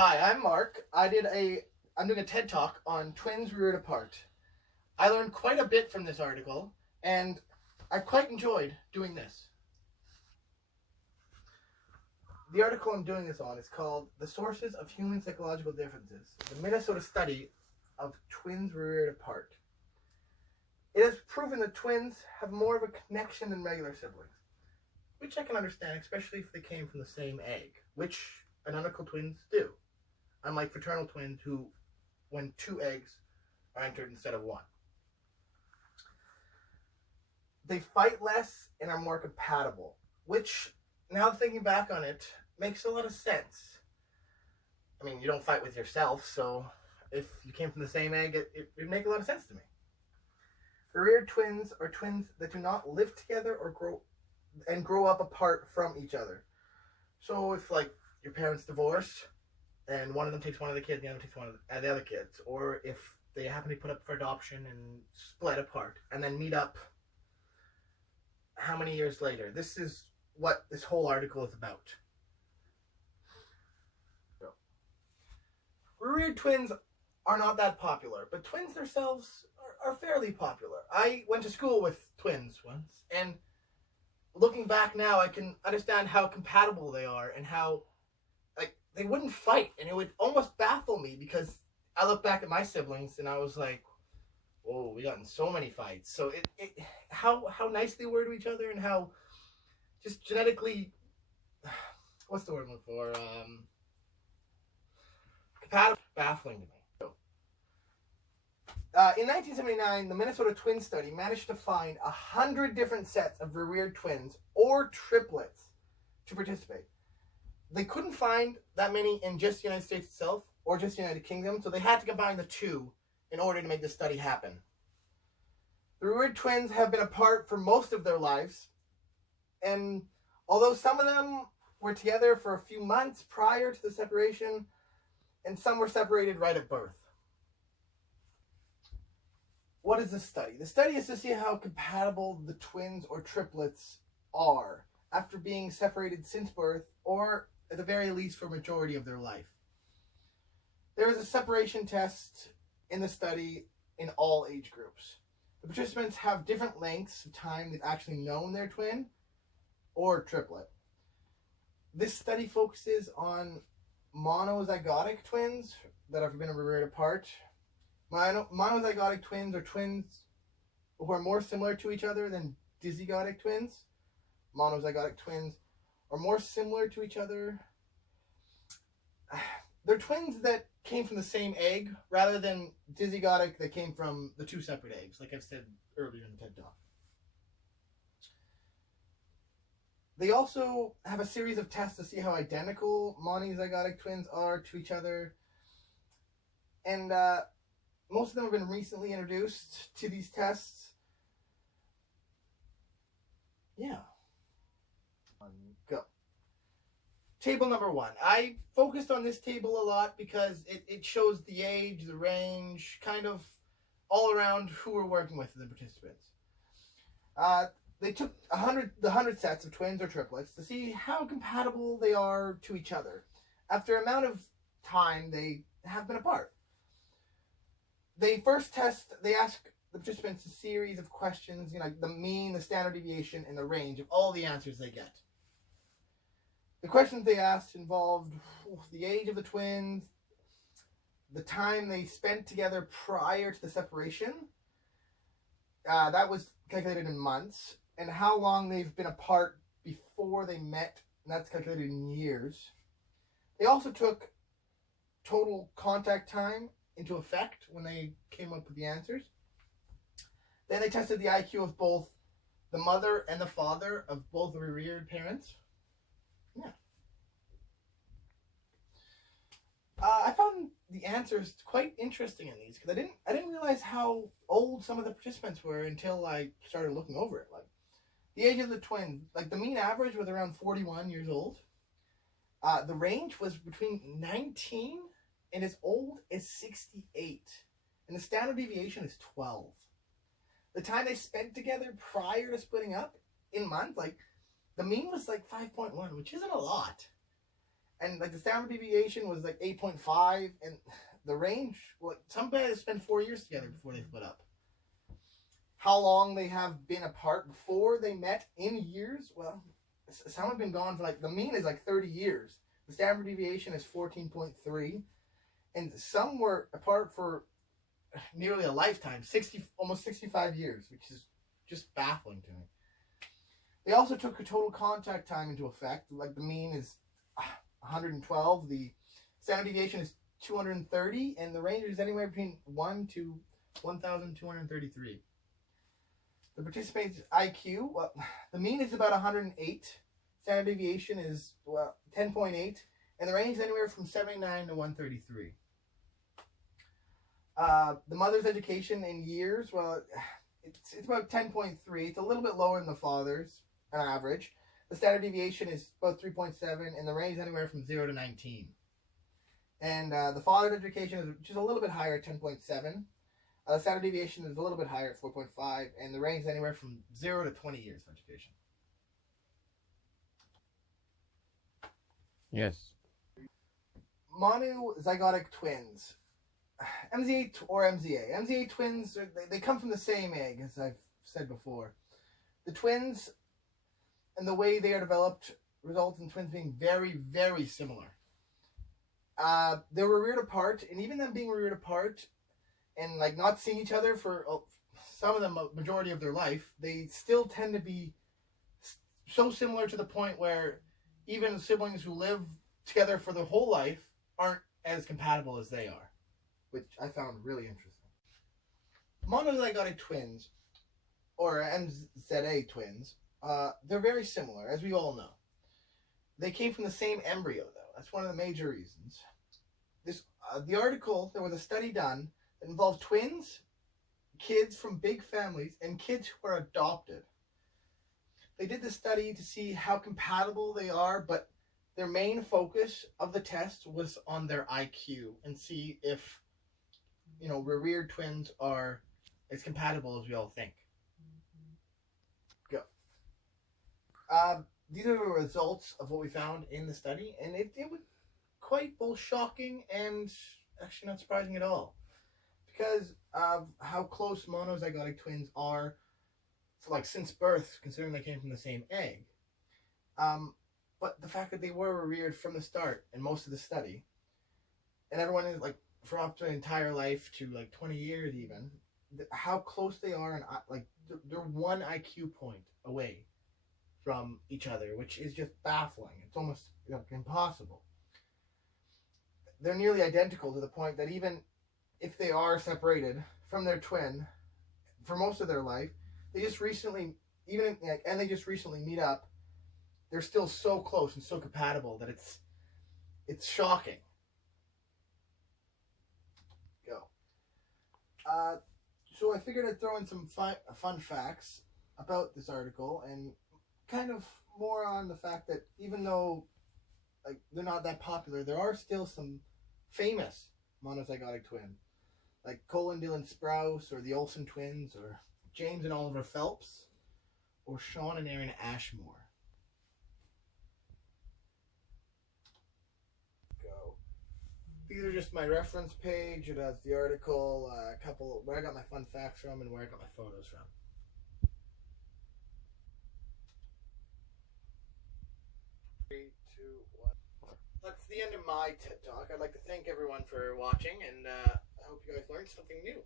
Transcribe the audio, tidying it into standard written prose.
Hi, I'm Mark. I'm doing a TED Talk on twins reared apart. I learned quite a bit from this article, and I quite enjoyed doing this. The article I'm doing this on is called "The Sources of Human Psychological Differences: The Minnesota Study of Twins Reared Apart." It has proven that twins have more of a connection than regular siblings, which I can understand, especially if they came from the same egg, which identical twins do, unlike fraternal twins who, when two eggs are entered instead of one. They fight less and are more compatible, which, now thinking back on it, makes a lot of sense. I mean, you don't fight with yourself, so if you came from the same egg, it would make a lot of sense to me. Reared twins are twins that do not live together or grow up apart from each other. So if, like, your parents divorce and one of them takes one of the kids, the other takes one of the other kids, or if they happen to be put up for adoption and split apart and then meet up how many years later? This is what this whole article is about. So, reared twins are not that popular, but twins themselves are fairly popular. I went to school with twins once, and looking back now, I can understand how compatible they are and how, like, they wouldn't fight, and it would almost baffle me because I look back at my siblings and I was like, "Whoa, we got in so many fights." So how nice they were to each other, and how just genetically, what's the word I'm looking for? Compatible, baffling to me. In 1979, the Minnesota Twin Study managed to find 100 different sets of reared twins or triplets to participate. They couldn't find that many in just the United States itself or just the United Kingdom, so they had to combine the two in order to make this study happen. The reared twins have been apart for most of their lives, and although some of them were together for a few months prior to the separation, and some were separated right at birth. What is the study? The study is to see how compatible the twins or triplets are after being separated since birth, or at the very least for a majority of their life. There is a separation test in the study in all age groups. The participants have different lengths of time they've actually known their twin or triplet. This study focuses on monozygotic twins that have been reared apart. Monozygotic twins are twins who are more similar to each other than dizygotic twins. Monozygotic twins are more similar to each other. They're twins that came from the same egg rather than dizygotic that came from the two separate eggs, like I've said earlier in the TED Talk. They also have a series of tests to see how identical monozygotic twins are to each other. And most of them have been recently introduced to these tests. Yeah. Go. Table number 1. I focused on this table a lot because it shows the age, the range, kind of all around who we're working with in the participants. They took the 100 sets of twins or triplets to see how compatible they are to each other after an amount of time they have been apart. They ask the participants a series of questions, the mean, the standard deviation, and the range of all the answers they get. The questions they asked involved the age of the twins, the time they spent together prior to the separation, that was calculated in months, and how long they've been apart before they met, and that's calculated in years. They also took total contact time into effect when they came up with the answers. Then they tested the IQ of both the mother and the father of both the reared parents. Yeah. I found the answers quite interesting in these because I didn't realize how old some of the participants were until I started looking over it. Like the age of the twins, like the mean average was around 41 years old. The range was between 19 and as old as 68, and the standard deviation is 12. The time they spent together prior to splitting up in months, like the mean was like 5.1, which isn't a lot. And like the standard deviation was like 8.5, and the range, well, some guys spend 4 years together before they split up. How long they have been apart before they met in years? Well, some have been gone for like, the mean is like 30 years. The standard deviation is 14.3, and some were apart for nearly a lifetime, almost 65 years, which is just baffling to me. They also took a total contact time into effect. Like the mean is 112, the standard deviation is 230, and the range is anywhere between 1 to 1,233. The participants' IQ, well, the mean is about 108. Standard deviation is 10.8, and the range is anywhere from 79 to 133. The mother's education in years, well, it's about 10.3. It's a little bit lower than the father's, on average. The standard deviation is about 3.7, and the range is anywhere from 0 to 19. And the father's education is just a little bit higher, 10.7. The standard deviation is a little bit higher, 4.5, and the range is anywhere from 0 to 20 years for education. Yes. Monozygotic twins. MZA or MZA. MZA twins, they come from the same egg, as I've said before. The twins and the way they are developed results in twins being very, very similar. They were reared apart, and even them being reared apart and like not seeing each other for some of the majority of their life, they still tend to be so similar to the point where even siblings who live together for their whole life aren't as compatible as they are, which I found really interesting. Monozygotic twins, or MZA twins, they're very similar, as we all know. They came from the same embryo, though. That's one of the major reasons. The article, there was a study done that involved twins, kids from big families, and kids who are adopted. They did the study to see how compatible they are, but their main focus of the test was on their IQ and see if, reared twins are as compatible as we all think. Go. These are the results of what we found in the study, and it was quite both shocking and actually not surprising at all, because of how close monozygotic twins are, since birth, considering they came from the same egg. But the fact that they were reared from the start in most of the study, and everyone is from up to an entire life to 20 years even, how close they are, and they're one IQ point away from each other, which is just baffling. It's almost impossible. They're nearly identical to the point that even if they are separated from their twin for most of their life, they just recently meet up. They're still so close and so compatible that it's shocking. Go. So I figured I'd throw in some fun facts about this article, and kind of more on the fact that even though they're not that popular, there are still some famous monozygotic twins, like Colin Dylan Sprouse, or the Olsen twins, or James and Oliver Phelps, or Sean and Aaron Ashmore. Go. These are just my reference page. It has the article, a couple where I got my fun facts from and where I got my photos from. 3, 2, 1. That's the end of my TED Talk. I'd like to thank everyone for watching, and I hope you guys learned something new.